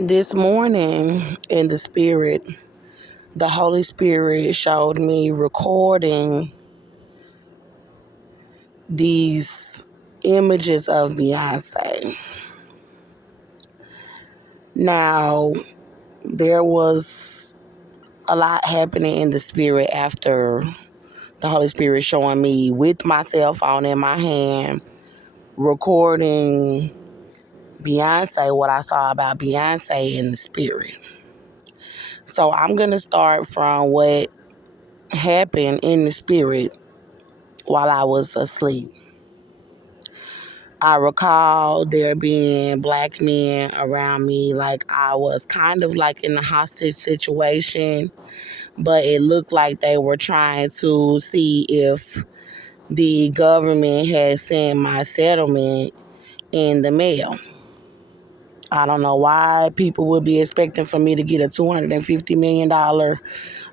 This morning in the spirit, the Holy Spirit showed me recording these images of Beyonce. Now, there was a lot happening in the spirit after the Holy Spirit showing me with my cell phone in my hand, recording Beyonce, what I saw about Beyonce in the spirit. So I'm going to start from what happened in the spirit while I was asleep. I recall there being black men around me, like I was kind of like in a hostage situation, but it looked like they were trying to see if the government had sent my settlement in the mail. I don't know why people would be expecting for me to get a $250 million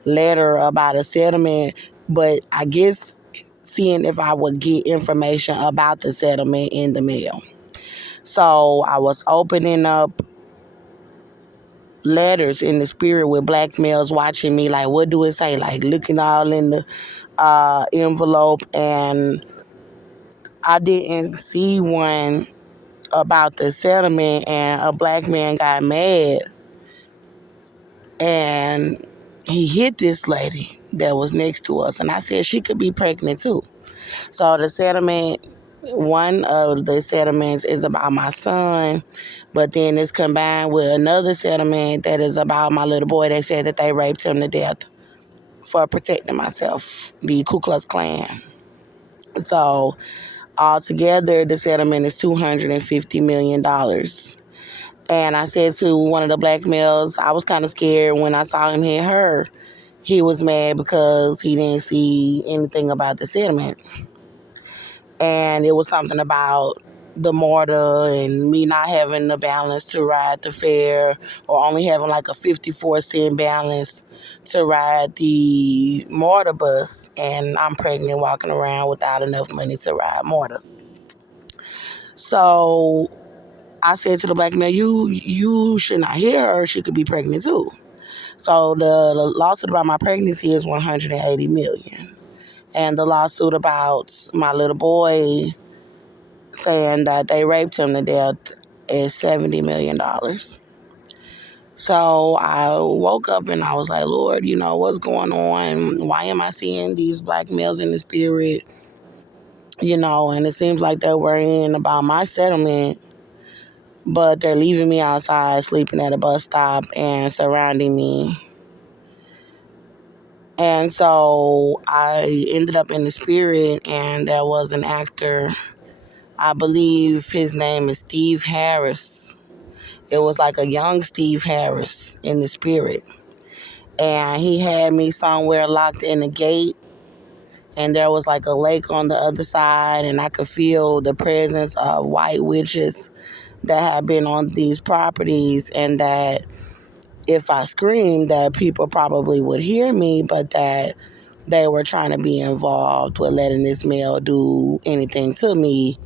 letter about a settlement, but I guess seeing if I would get information about the settlement in the mail. So I was opening up letters in the spirit with black males watching me, like, what do it say? Like, looking all in the envelope, and I didn't see one about the settlement, and a black man got mad, and he hit this lady that was next to us, and I said she could be pregnant too. So the settlement, one of the settlements is about my son, but then it's combined with another settlement that is about my little boy. They said that they raped him to death for protecting myself, the Ku Klux Klan. So altogether, the settlement is $250 million. And I said to one of the black males, I was kind of scared when I saw him hit her. He was mad because he didn't see anything about the settlement. And it was something about the mortar and me not having the balance to ride the fare, or only having like a 54-cent balance to ride the mortar bus, and I'm pregnant walking around without enough money to ride mortar. So I said to the black man, you should not hear her. She could be pregnant too. So the lawsuit about my pregnancy is $180 million. And the lawsuit about my little boy saying that they raped him to death is $70 million. So I woke up and I was like, Lord, what's going on? Why am I seeing these black males in the spirit? And it seems like they're worrying about my settlement, but they're leaving me outside, sleeping at a bus stop and surrounding me. And so I ended up in the spirit, and there was an actor, I believe his name is Steve Harris. It was like a young Steve Harris in the spirit. And he had me somewhere locked in a gate, and there was like a lake on the other side, and I could feel the presence of white witches that had been on these properties, and that if I screamed, that people probably would hear me, but that they were trying to be involved with letting this male do anything to me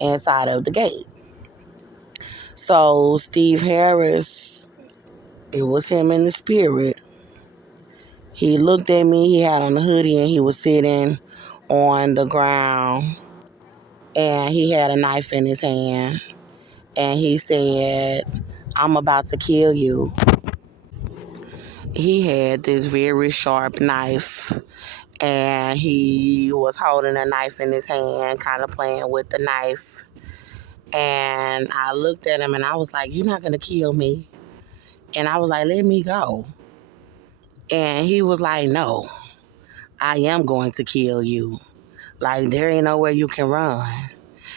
inside of the gate. So Steve Harris, it was him in the spirit. He looked at me, he had on a hoodie, and he was sitting on the ground, and he had a knife in his hand, and he said, I'm about to kill you. He had this very sharp knife, and he was holding a knife in his hand, kind of playing with the knife. And I looked at him and I was like, you're not going to kill me. And I was like, let me go. And he was like, no, I am going to kill you. Like, there ain't nowhere you can run.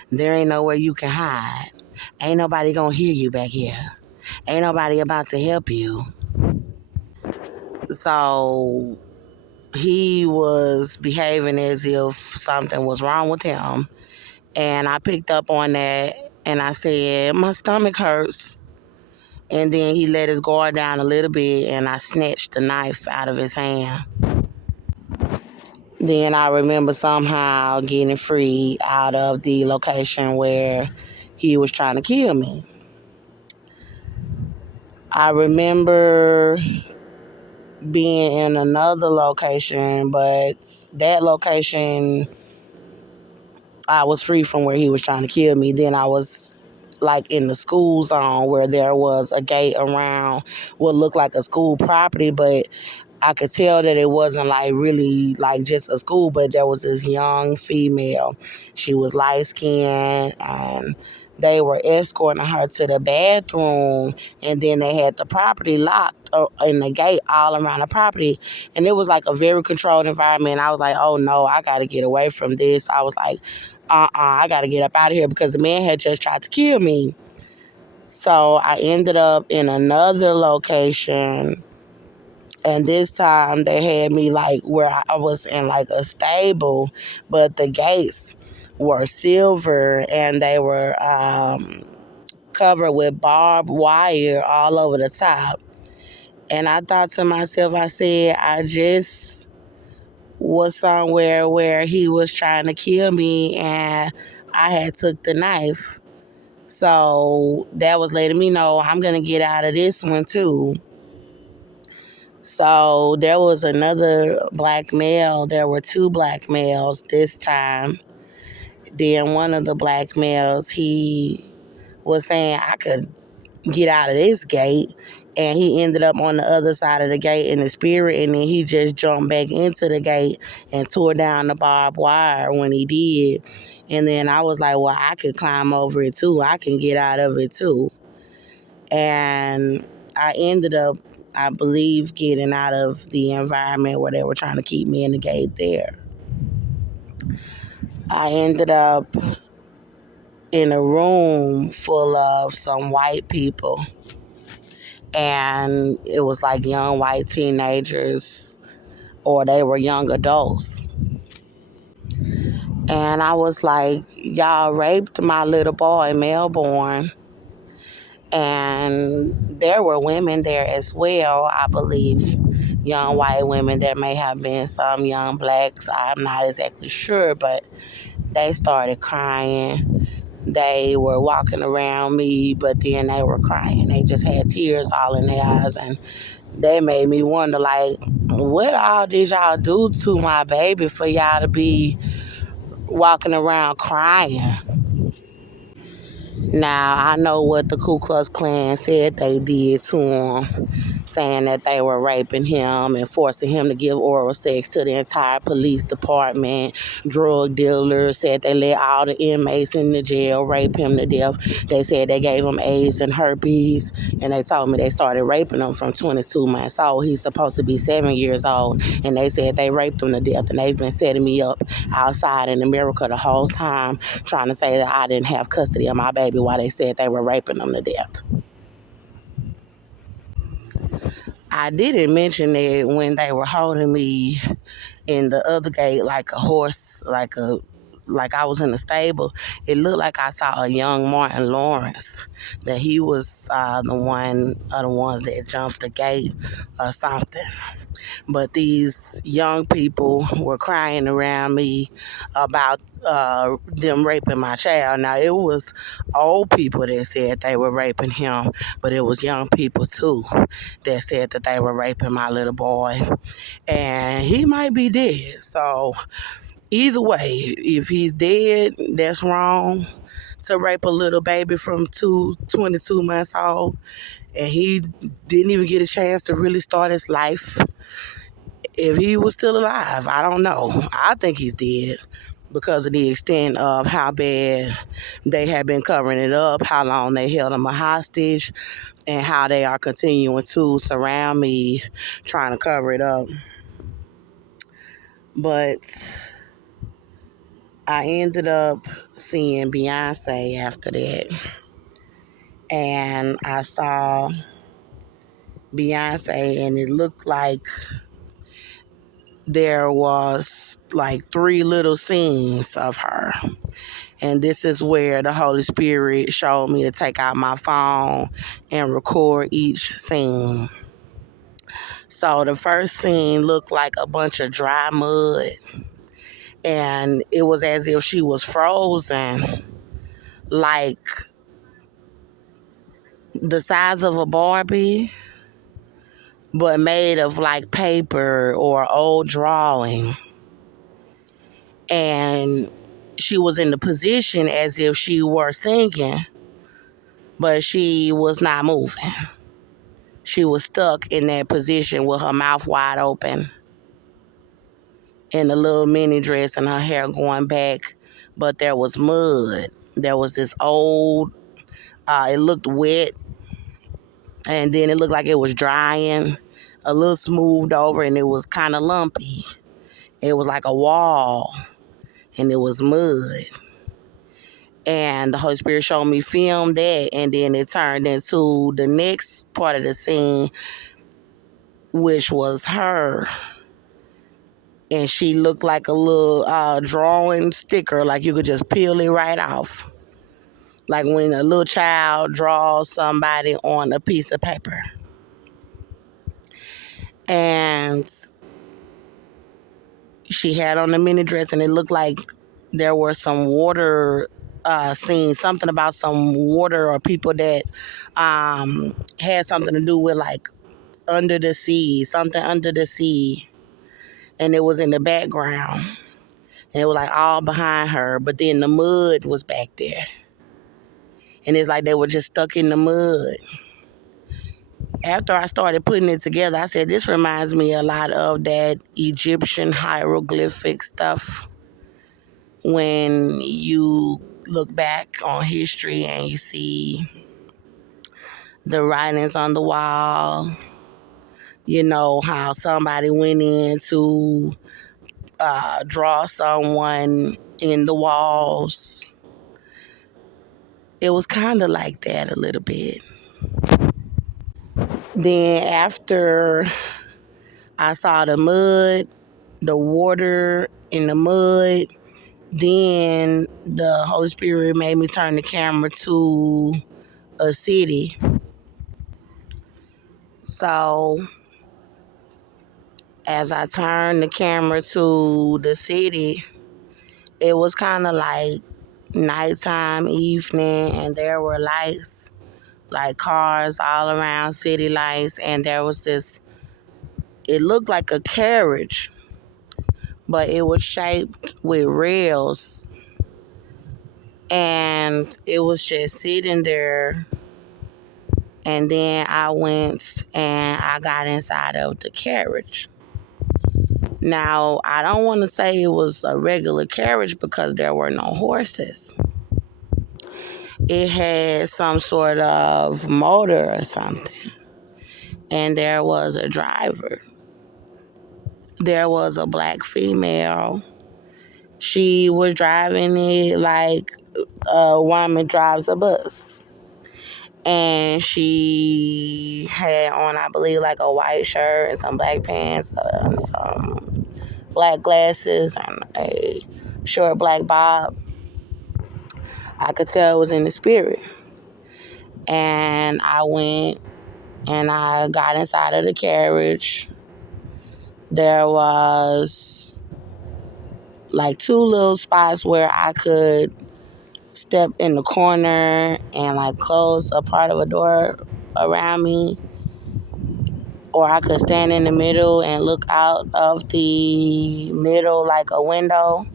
There ain't nowhere you can hide. Ain't nobody going to hear you back here. Ain't nobody about to help you. So he was behaving as if something was wrong with him. And I picked up on that, and I said, my stomach hurts. And then he let his guard down a little bit, and I snatched the knife out of his hand. Then I remember somehow getting free out of the location where he was trying to kill me. I remember being in another location, but that location I was free from where he was trying to kill me. Then I was like in the school zone where there was a gate around what looked like a school property, but I could tell that it wasn't like really like just a school, but there was this young female. She was light skinned and they were escorting her to the bathroom, and then they had the property locked in the gate all around the property. And it was like a very controlled environment. I was like, oh no, I got to get away from this. I was like, I got to get up out of here because the man had just tried to kill me. So I ended up in another location, and this time they had me like where I was in like a stable, but the gates were silver and they were covered with barbed wire all over the top. And I thought to myself, I said, I just was somewhere where he was trying to kill me and I had took the knife. So that was letting me know I'm going to get out of this one too. So there was another black male. There were two black males this time. Then one of the black males, he was saying I could get out of this gate. And he ended up on the other side of the gate in the spirit. And then he just jumped back into the gate and tore down the barbed wire when he did. And then I was like, well, I could climb over it too. I can get out of it too. And I ended up, I believe, getting out of the environment where they were trying to keep me in the gate there. I ended up in a room full of some white people, and it was like young white teenagers, or they were young adults. And I was like, y'all raped my little boy in Melbourne. And there were women there as well, I believe, young white women. There may have been some young blacks. I'm not exactly sure, but they started crying. They were walking around me, but then they were crying. They just had tears all in their eyes, and they made me wonder, like, what all did y'all do to my baby for y'all to be walking around crying? Now, I know what the Ku Klux Klan said they did to him, saying that they were raping him and forcing him to give oral sex to the entire police department. Drug dealers said they let all the inmates in the jail rape him to death. They said they gave him AIDS and herpes, and they told me they started raping him from 22 months old. He's supposed to be 7 years old, and they said they raped him to death, and they've been setting me up outside in America the whole time, trying to say that I didn't have custody of my baby while they said they were raping him to death. I didn't mention that when they were holding me in the other gate like a horse, like I was in the stable, it looked like I saw a young Martin Lawrence, that he was the one of the ones that jumped the gate or something. But these young people were crying around me about them raping my child. Now, it was old people that said they were raping him, but it was young people too that said that they were raping my little boy. And he might be dead. So either way, if he's dead, that's wrong to rape a little baby from 22 months old. And he didn't even get a chance to really start his life. If he was still alive, I don't know. I think he's dead because of the extent of how bad they have been covering it up, how long they held him a hostage, and how they are continuing to surround me trying to cover it up. But I ended up seeing Beyonce after that. And I saw Beyonce, and it looked like there was like 3 little scenes of her. And this is where the Holy Spirit showed me to take out my phone and record each scene. So the first scene looked like a bunch of dry mud, and it was as if she was frozen, like the size of a Barbie, but made of like paper or old drawing. And she was in the position as if she were singing, but she was not moving. She was stuck in that position with her mouth wide open in a little mini dress and her hair going back, but there was mud. There was this old, it looked wet, and then it looked like it was drying, a little smoothed over, and it was kind of lumpy. It was like a wall, and it was mud. And the Holy Spirit showed me film that, and then it turned into the next part of the scene, which was her. And she looked like a little drawing sticker, like you could just peel it right off. Like when a little child draws somebody on a piece of paper. And she had on a mini dress, and it looked like there were some water scenes, something about some water or people that had something to do with like under the sea, something under the sea. And it was in the background. And it was like all behind her, but then the mud was back there. And it's like they were just stuck in the mud. After I started putting it together, I said, this reminds me a lot of that Egyptian hieroglyphic stuff. When you look back on history and you see the writings on the wall, you know, how somebody went in to draw someone in the walls. It was kind of like that a little bit. Then after I saw the mud, the water in the mud, then the Holy Spirit made me turn the camera to a city. So as I turned the camera to the city, it was kind of like nighttime, evening, and there were lights, like cars all around, city lights, and there was this, it looked like a carriage, but it was shaped with rails, and it was just sitting there. And then I went and I got inside of the carriage. Now, I don't want to say it was a regular carriage because there were no horses. It had some sort of motor or something. And there was a driver. There was a black female. She was driving it like a woman drives a bus. And she had on, I believe, like a white shirt and some black pants and some black glasses and a short black bob. I could tell it was in the spirit. And I went and I got inside of the carriage. There was like two little spots where I could step in the corner and like close a part of a door around me, or I could stand in the middle and look out of the middle like a window.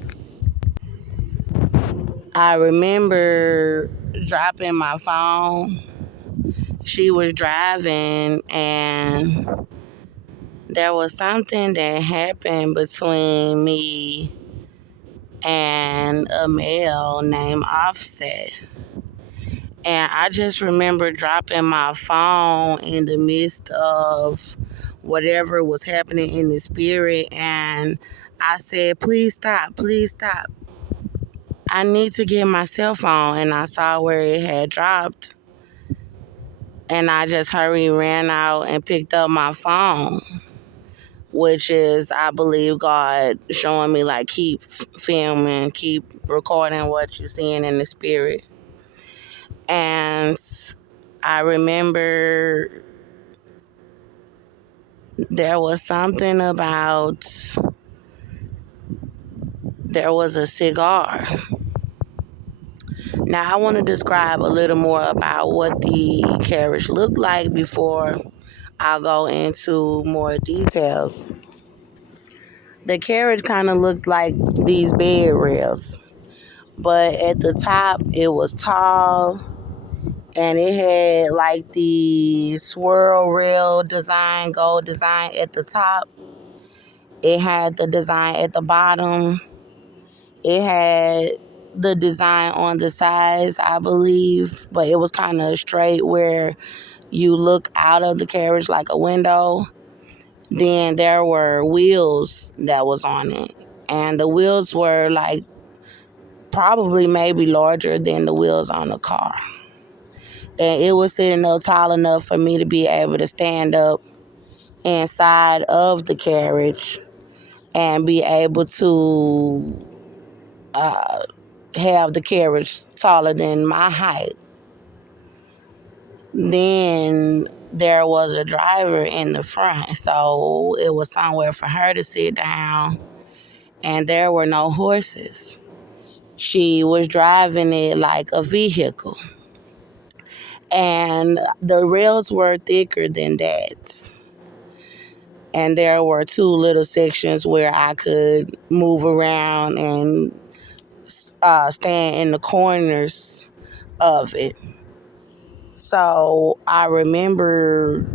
I remember dropping my phone. She was driving, and there was something that happened between me and a male named Offset. And I just remember dropping my phone in the midst of whatever was happening in the spirit. And I said, please stop, please stop. I need to get my cell phone. And I saw where it had dropped. And I just ran out and picked up my phone, which is, I believe, God showing me, like, keep filming, keep recording what you're seeing in the spirit. And I remember there was something about, there was a cigar. Now, I want to describe a little more about what the carriage looked like before I'll go into more details. The carriage kind of looked like these bed rails, but at the top it was tall and it had like the swirl rail design, gold design at the top. It had the design at the bottom. It had the design on the sides, I believe, but it was kind of straight where you look out of the carriage like a window. Then there were wheels that was on it, and the wheels were like probably maybe larger than the wheels on the car. And it was sitting up tall enough for me to be able to stand up inside of the carriage and be able to have the carriage taller than my height. Then there was a driver in the front, so it was somewhere for her to sit down, and there were no horses. She was driving it like a vehicle, and the rails were thicker than that. And there were two little sections where I could move around and stand in the corners of it. So I remember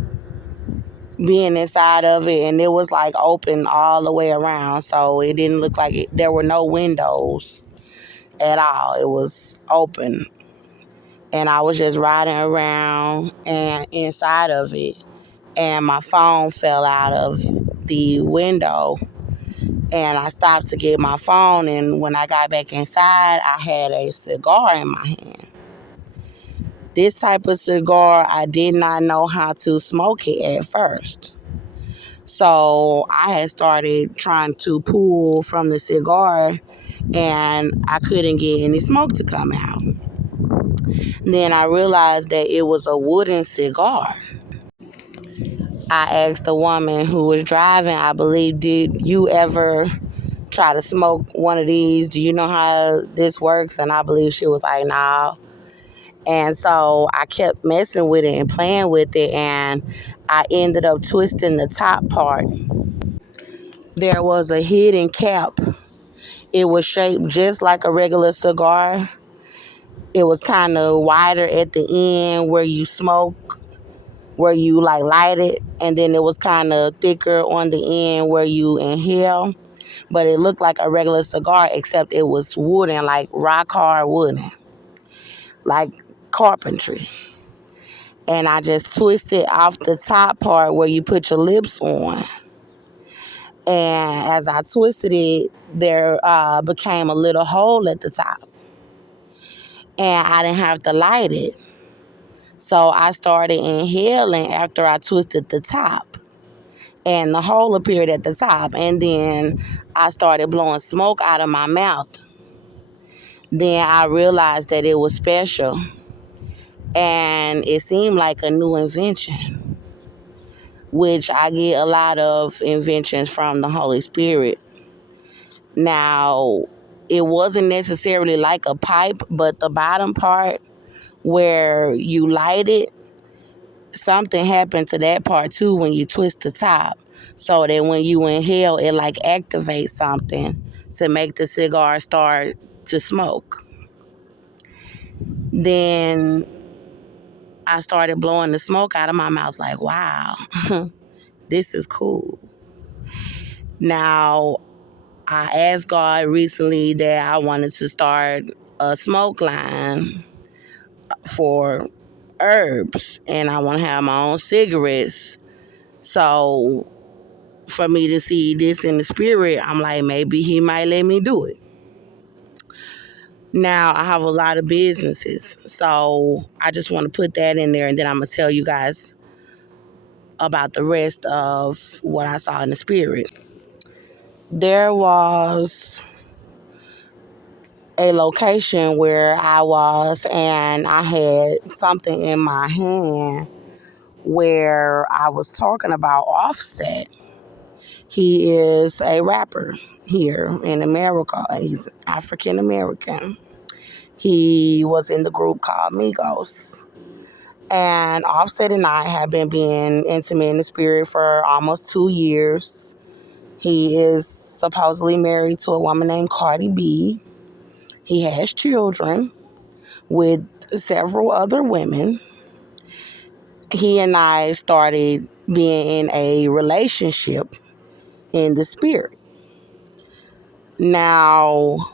being inside of it, and it was like open all the way around. So it didn't look like there were no windows at all. It was open. And I was just riding around and inside of it. And my phone fell out of the window. And I stopped to get my phone. And when I got back inside, I had a cigar in my hand. This type of cigar, I did not know how to smoke it at first. So I had started trying to pull from the cigar, and I couldn't get any smoke to come out. Then I realized that it was a wooden cigar. I asked the woman who was driving, I believe, did you ever try to smoke one of these? Do you know how this works? And I believe she was like, nah. And so I kept messing with it and playing with it, and I ended up twisting the top part. There was a hidden cap. It was shaped just like a regular cigar. It was kind of wider at the end where you smoke, where you like light it, and then it was kind of thicker on the end where you inhale. But it looked like a regular cigar, except it was wooden, like rock hard wooden, like carpentry. And I just twisted off the top part where you put your lips on. And as I twisted it, there became a little hole at the top. And I didn't have to light it. So I started inhaling after I twisted the top. And the hole appeared at the top. And then I started blowing smoke out of my mouth. Then I realized that it was special. And it seemed like a new invention, which I get a lot of inventions from the Holy Spirit. Now, it wasn't necessarily like a pipe, but the bottom part where you light it, something happened to that part too when you twist the top. So that when you inhale, it like activates something to make the cigar start to smoke. Then I started blowing the smoke out of my mouth like, wow, this is cool. Now, I asked God recently that I wanted to start a smoke line for herbs, and I want to have my own cigarettes. So for me to see this in the spirit, I'm like, maybe he might let me do it. Now I have a lot of businesses, so I just want to put that in there, and then I'm going to tell you guys about the rest of what I saw in the spirit. There was a location where I was, and I had something in my hand where I was talking about Offset. He is a rapper here in America. He's African American. He was in the group called Migos. And Offset and I have been being intimate in the spirit for almost 2 years. He is supposedly married to a woman named Cardi B. He has children with several other women. He and I started being in a relationship in the spirit. Now,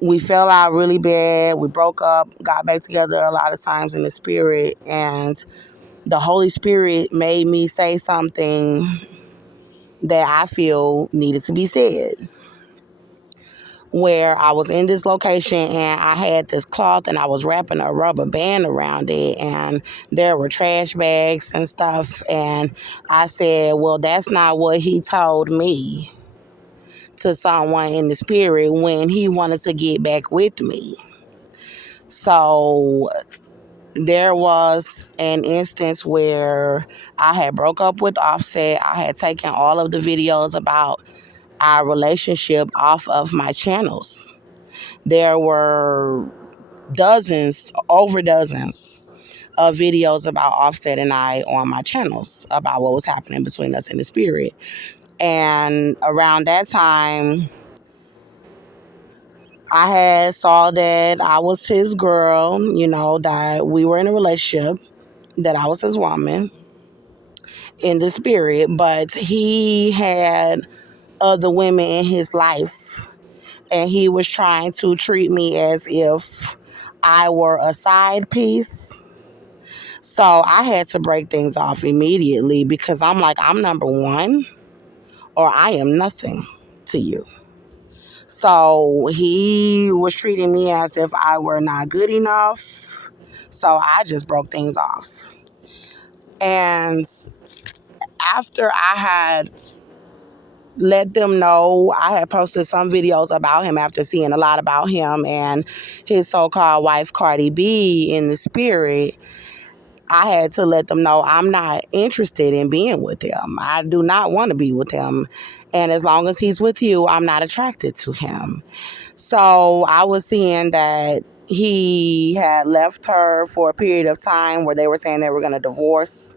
we fell out really bad. We broke up, got back together a lot of times in the spirit, and the Holy Spirit made me say something that I feel needed to be said. Where I was in this location and I had this cloth and I was wrapping a rubber band around it, and there were trash bags and stuff. And I said, well, that's not what he told me, to someone in the spirit when he wanted to get back with me. So there was an instance where I had broke up with Offset. I had taken all of the videos about our relationship off of my channels. There were over dozens of videos about Offset and I on my channels about what was happening between us in the spirit. And around that time, I had saw that I was his girl, that we were in a relationship, that I was his woman in the spirit, but he had other women in his life, and he was trying to treat me as if I were a side piece. So I had to break things off immediately because I'm like, I'm number one or I am nothing to you. So he was treating me as if I were not good enough. So I just broke things off. And after I had let them know, I had posted some videos about him after seeing a lot about him and his so-called wife, Cardi B, in the spirit. I had to let them know I'm not interested in being with him. I do not want to be with him. And as long as he's with you, I'm not attracted to him. So I was seeing that he had left her for a period of time where they were saying they were going to divorce.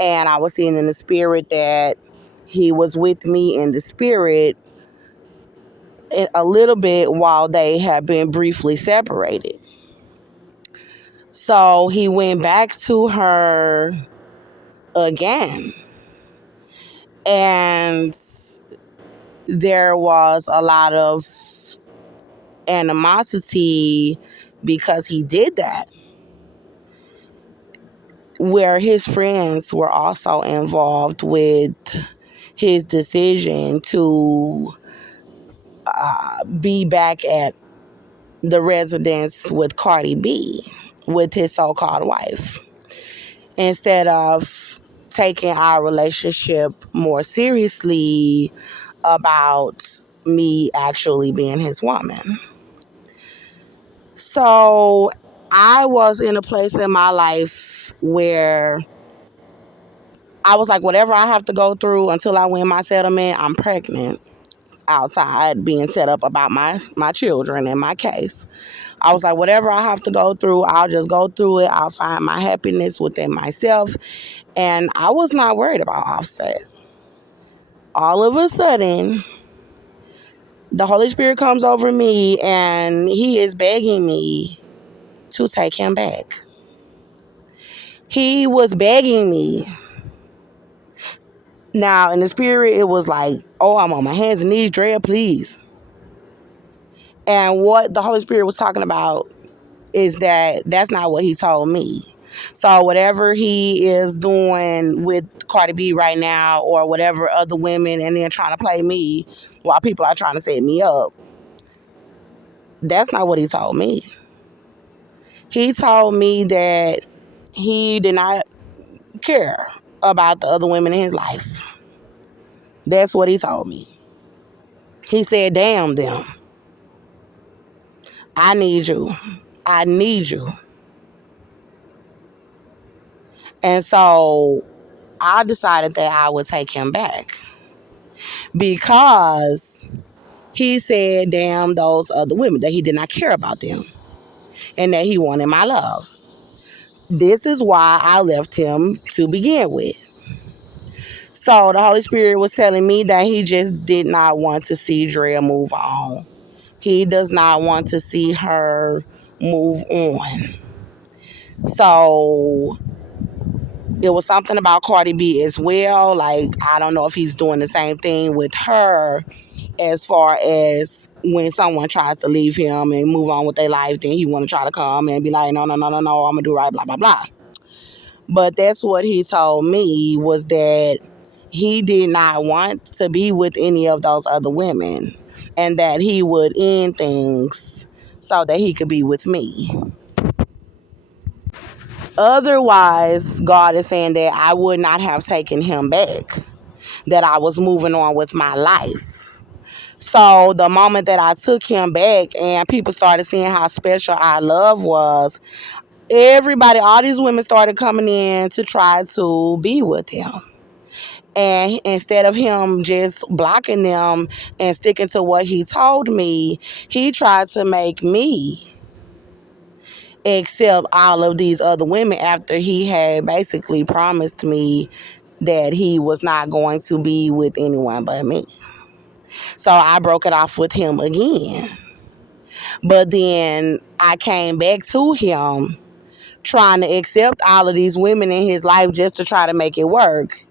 And I was seeing in the spirit that he was with me in the spirit a little bit while they had been briefly separated. So he went back to her again. And there was a lot of animosity because he did that, where his friends were also involved with his decision to be back at the residence with Cardi B, with his so-called wife, instead of taking our relationship more seriously about me actually being his woman. So I was in a place in my life where I was like, whatever I have to go through until I win my settlement, I'm pregnant outside being set up about my children in my case. I was like, whatever I have to go through, I'll just go through it. I'll find my happiness within myself. And I was not worried about Offset. All of a sudden, the Holy Spirit comes over me and he is begging me to take him back. He was begging me. Now, in the spirit, it was like, oh, I'm on my hands and knees, Drea, please. And what the Holy Spirit was talking about is that that's not what he told me. So whatever he is doing with Cardi B right now, or whatever other women, and then trying to play me while people are trying to set me up, that's not what he told me. He told me that he did not care about the other women in his life. That's what he told me. He said, damn them. I need you. I need you. And so I decided that I would take him back because he said, damn those other women, that he did not care about them and that he wanted my love. This is why I left him to begin with. So the Holy Spirit was telling me that he just did not want to see Drea move on. He does not want to see her move on. So it was something about Cardi B as well. Like, I don't know if he's doing the same thing with her, as far as when someone tries to leave him and move on with their life, then he want to try to come and be like, no, no, no, no, no, I'm going to do right, blah, blah, blah. But that's what he told me, was that he did not want to be with any of those other women and that he would end things so that he could be with me. Otherwise, God is saying that I would not have taken him back, that I was moving on with my life. So the moment that I took him back and people started seeing how special our love was, everybody, all these women started coming in to try to be with him. And instead of him just blocking them and sticking to what he told me, he tried to make me accept all of these other women after he had basically promised me that he was not going to be with anyone but me. So I broke it off with him again. But then I came back to him trying to accept all of these women in his life just to try to make it work.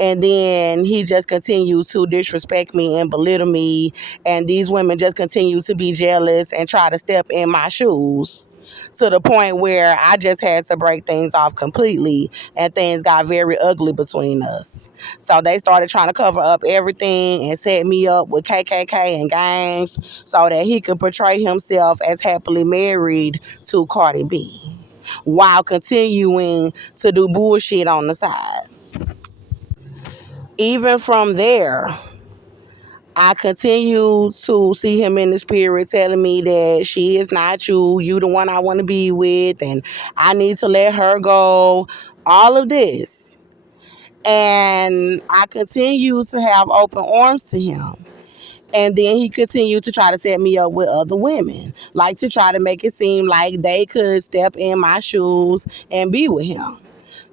And then he just continued to disrespect me and belittle me. And these women just continue to be jealous and try to step in my shoes, to the point where I just had to break things off completely, and things got very ugly between us. So they started trying to cover up everything and set me up with KKK and gangs so that he could portray himself as happily married to Cardi B while continuing to do bullshit on the side. Even from there, I continue to see him in the spirit telling me that she is not you, you the one I want to be with, and I need to let her go, all of this. And I continue to have open arms to him. And then he continued to try to set me up with other women, like to try to make it seem like they could step in my shoes and be with him.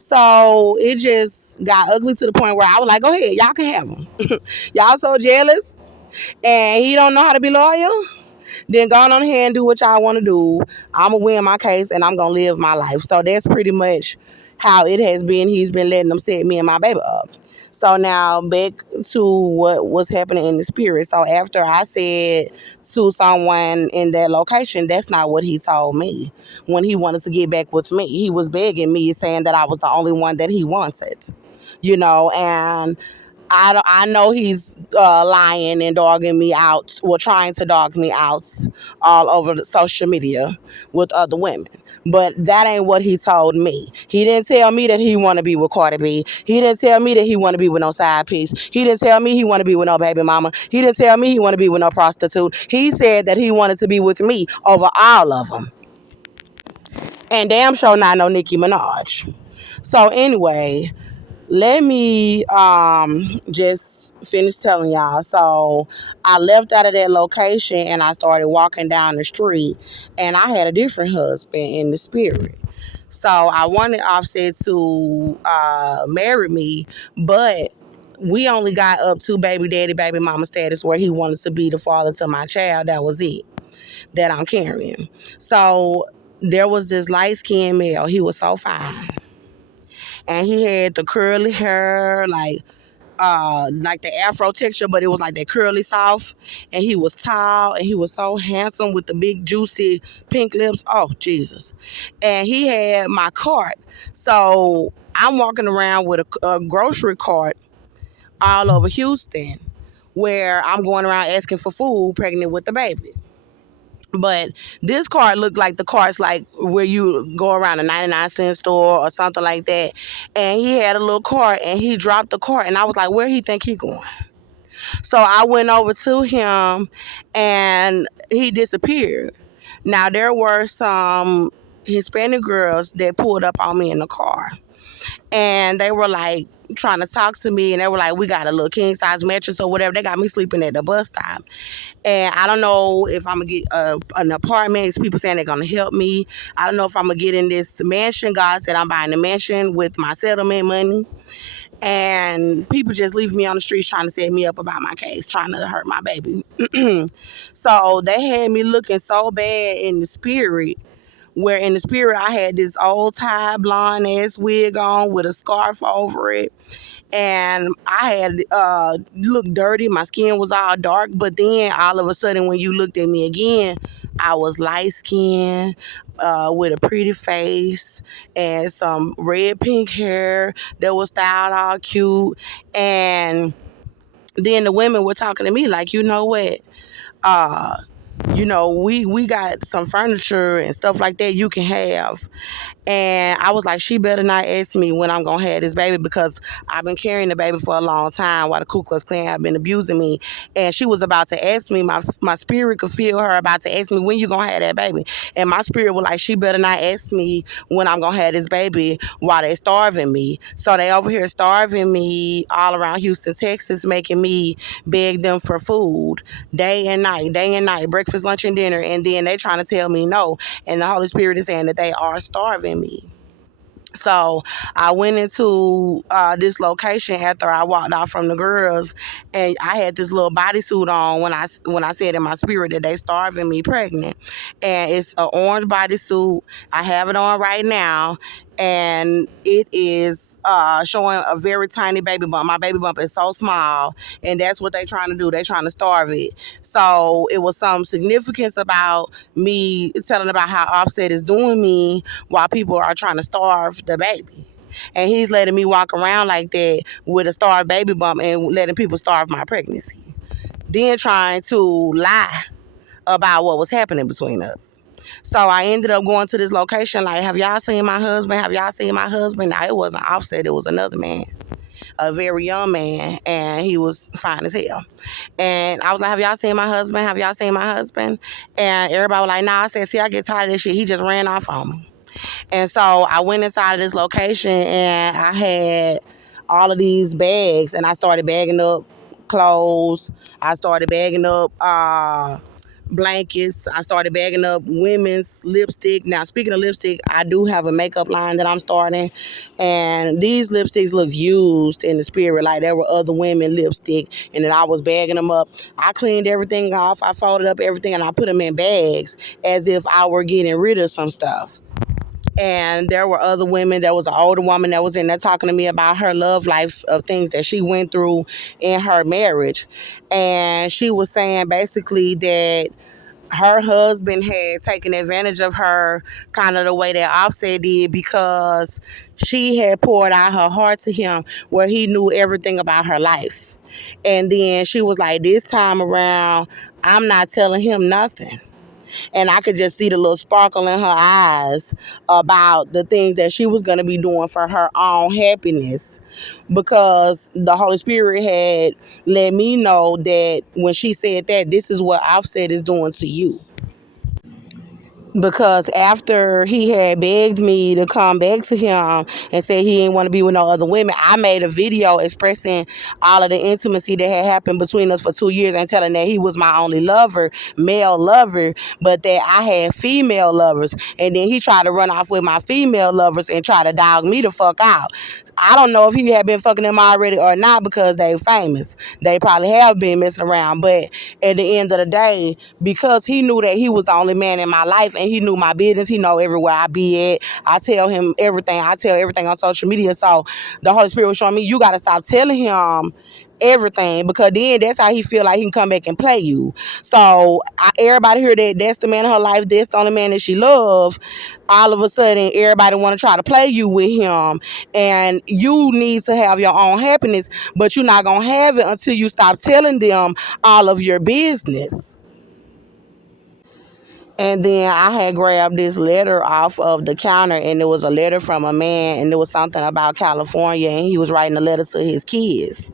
So it just got ugly to the point where I was like, go ahead, y'all can have him. Y'all so jealous and he don't know how to be loyal, then go on ahead and do what y'all want to do. I'm going to win my case and I'm going to live my life. So that's pretty much how it has been. He's been letting them set me and my baby up. So now back to what was happening in the spirit. So after I said to someone in that location, that's not what he told me when he wanted to get back with me. He was begging me, saying that I was the only one that he wanted, and I know he's lying and dogging me out, well, trying to dog me out all over the social media with other women. But that ain't what he told me. He didn't tell me that he want to be with Cardi B. He didn't tell me that he want to be with no side piece. He didn't tell me he want to be with no baby mama. He didn't tell me he want to be with no prostitute. He said that he wanted to be with me over all of them. And damn sure not no Nicki Minaj. So anyway, let me just finish telling y'all. So I left out of that location and I started walking down the street, and I had a different husband in the spirit. So I wanted Offset to marry me, but we only got up to baby daddy, baby mama status, where he wanted to be the father to my child. That was it, that I'm carrying. So there was this light-skinned male. He was so fine. And he had the curly hair, like the afro texture, but it was like that curly soft. And he was tall, and he was so handsome with the big juicy pink lips. Oh Jesus! And he had my cart. So I'm walking around with a grocery cart all over Houston, where I'm going around asking for food, pregnant with the baby. But this cart looked like the carts like where you go around a 99-cent store or something like that. And he had a little cart, and he dropped the cart, and I was like, where he think he going? So I went over to him and he disappeared. Now there were some Hispanic girls that pulled up on me in the car, and they were like trying to talk to me, and they were like, we got a little king size mattress or whatever. They got me sleeping at the bus stop. And I don't know if I'm gonna get an apartment. It's people saying they're gonna help me. I don't know if I'm gonna get in this mansion. God said I'm buying a mansion with my settlement money. And people just leave me on the streets trying to set me up about my case, trying to hurt my baby. So they had me looking so bad in the spirit, where in the spirit I had this old tie blonde ass wig on with a scarf over it, and I had looked dirty. My skin was all dark, but then all of a sudden, when you looked at me again, I was light skinned. With a pretty face and some red pink hair that was styled all cute. And then the women were talking to me like, you know what? Uh, we got some furniture and stuff like that you can have. And I was like, she better not ask me when I'm going to have this baby, because I've been carrying the baby for a long time while the Ku Klux Klan have been abusing me. And she was about to ask me, my spirit could feel her about to ask me, when you going to have that baby? And my spirit was like, she better not ask me when I'm going to have this baby while they starving me. So they over here starving me all around Houston, Texas, making me beg them for food day and night, breakfast, lunch, and dinner. And then they trying to tell me no. And the Holy Spirit is saying that they are starving me. So I went into this location after I walked out from the girls, and I had this little bodysuit on when I said in my spirit that they starving me pregnant, and it's an orange bodysuit. I have it on right now, and it is showing a very tiny baby bump. My baby bump is so small, and that's what they trying to do. They trying to starve it. So it was some significance about me telling about how Offset is doing me while people are trying to starve the baby. And he's letting me walk around like that with a starved baby bump and letting people starve my pregnancy. Then trying to lie about what was happening between us. So I ended up going to this location like, have y'all seen my husband? Have y'all seen my husband? Now, it wasn't Offset, it was another man, a very young man, and he was fine as hell. And I was like, have y'all seen my husband? Have y'all seen my husband? And everybody was like, nah. I said, see, I get tired of this shit. He just ran off on me. And so I went inside of this location, and I had all of these bags, and I started bagging up clothes. I started bagging up blankets. I started bagging up women's lipstick. Now, speaking of lipstick, I do have a makeup line that I'm starting, and these lipsticks look used in the spirit, like there were other women lipstick, and then I was bagging them up. I cleaned everything off. I folded up everything, and I put them in bags as if I were getting rid of some stuff. And there were other women. There was an older woman that was in there talking to me about her love life of things that she went through in her marriage. And she was saying basically that her husband had taken advantage of her kind of the way that Offset did, because she had poured out her heart to him where he knew everything about her life. And then she was like, this time around, I'm not telling him nothing. And I could just see the little sparkle in her eyes about the things that she was going to be doing for her own happiness, because the Holy Spirit had let me know that when she said that, this is what Offset is doing to you. Because after he had begged me to come back to him and said he didn't want to be with no other women, I made a video expressing all of the intimacy that had happened between us for 2 years and telling that he was my only lover, male lover, but that I had female lovers. And then he tried to run off with my female lovers and try to dog me the fuck out. I don't know if he had been fucking them already or not, because they famous. They probably have been messing around. But at the end of the day, because he knew that he was the only man in my life, and he knew my business, he know everywhere I be at. I tell him everything. I tell everything on social media. So the Holy Spirit was showing me, you got to stop telling him everything, because then that's how he feel like he can come back and play you. So everybody heard that that's the man of her life, that's the only man that she love. All of a sudden everybody want to try to play you with him, and you need to have your own happiness, but you're not gonna have it until you stop telling them all of your business. And then I had grabbed this letter off of the counter, and it was a letter from a man, and it was something about California, and he was writing a letter to his kids.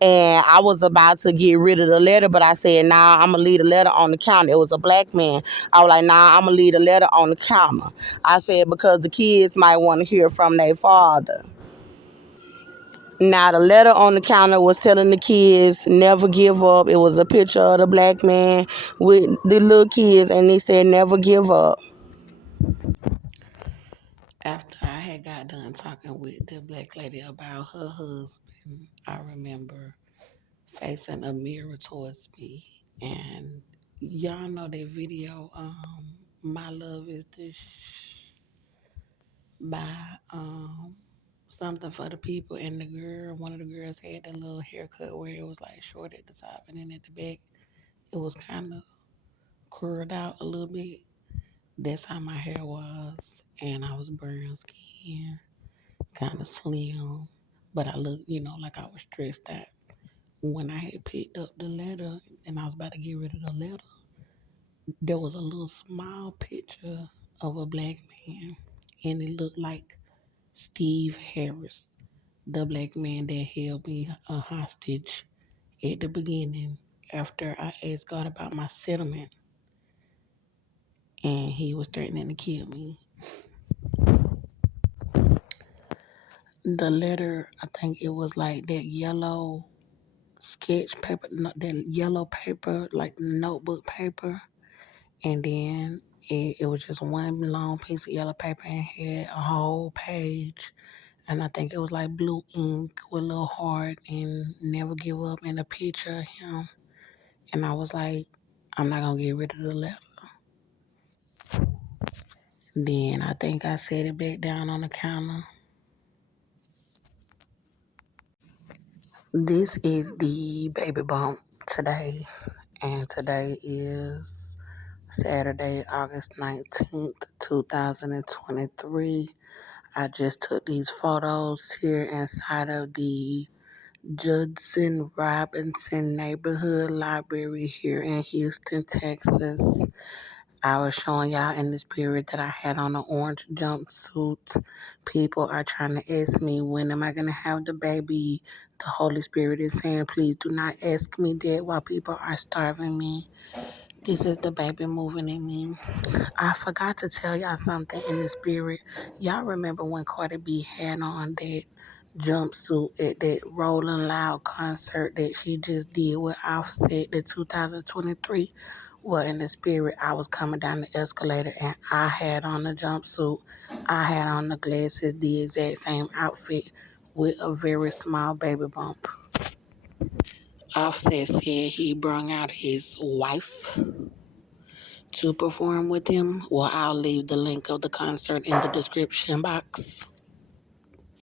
And I was about to get rid of the letter, but I said, nah, I'm going to leave the letter on the counter. It was a black man. I was like, nah, I'm going to leave the letter on the counter. I said, because the kids might want to hear from their father. Now, the letter on the counter was telling the kids never give up. It was a picture of the black man with the little kids, and he said never give up. After I had got done talking with the black lady about her husband, I remember facing a mirror towards me. And y'all know that video, My Love Is This by Something for the People. And one of the girls had that little haircut where it was like short at the top and then at the back, it was kind of curled out a little bit. That's how my hair was. And I was brown skin, kind of slim. But I looked, like I was stressed out. When I had picked up the letter and I was about to get rid of the letter, there was a little small picture of a black man, and it looked like Steve Harris, the black man that held me a hostage at the beginning after I asked God about my settlement, and he was threatening to kill me. The letter, I think it was like that yellow sketch paper, that yellow paper, like notebook paper. And then it was just one long piece of yellow paper and had a whole page. And I think it was like blue ink with a little heart and never give up and a picture of him. And I was like, I'm not going to get rid of the letter. Then I think I set it back down on the counter. This is the baby bump today. And today is Saturday, August 19th, 2023. I just took these photos here inside of the Judson Robinson Neighborhood Library here in Houston, Texas. I was showing y'all in this period that I had on an orange jumpsuit. People are trying to ask me, when am I going to have the baby? The Holy Spirit is saying, please do not ask me that while people are starving me. This is the baby moving in me. I forgot to tell y'all something in the spirit. Y'all remember when Cardi B had on that jumpsuit at that Rolling Loud concert that she just did with Offset, the 2023? Well, in the spirit, I was coming down the escalator and I had on the jumpsuit. I had on the glasses, the exact same outfit with a very small baby bump. Offset said he brung out his wife to perform with him. Well, I'll leave the link of the concert in the description box.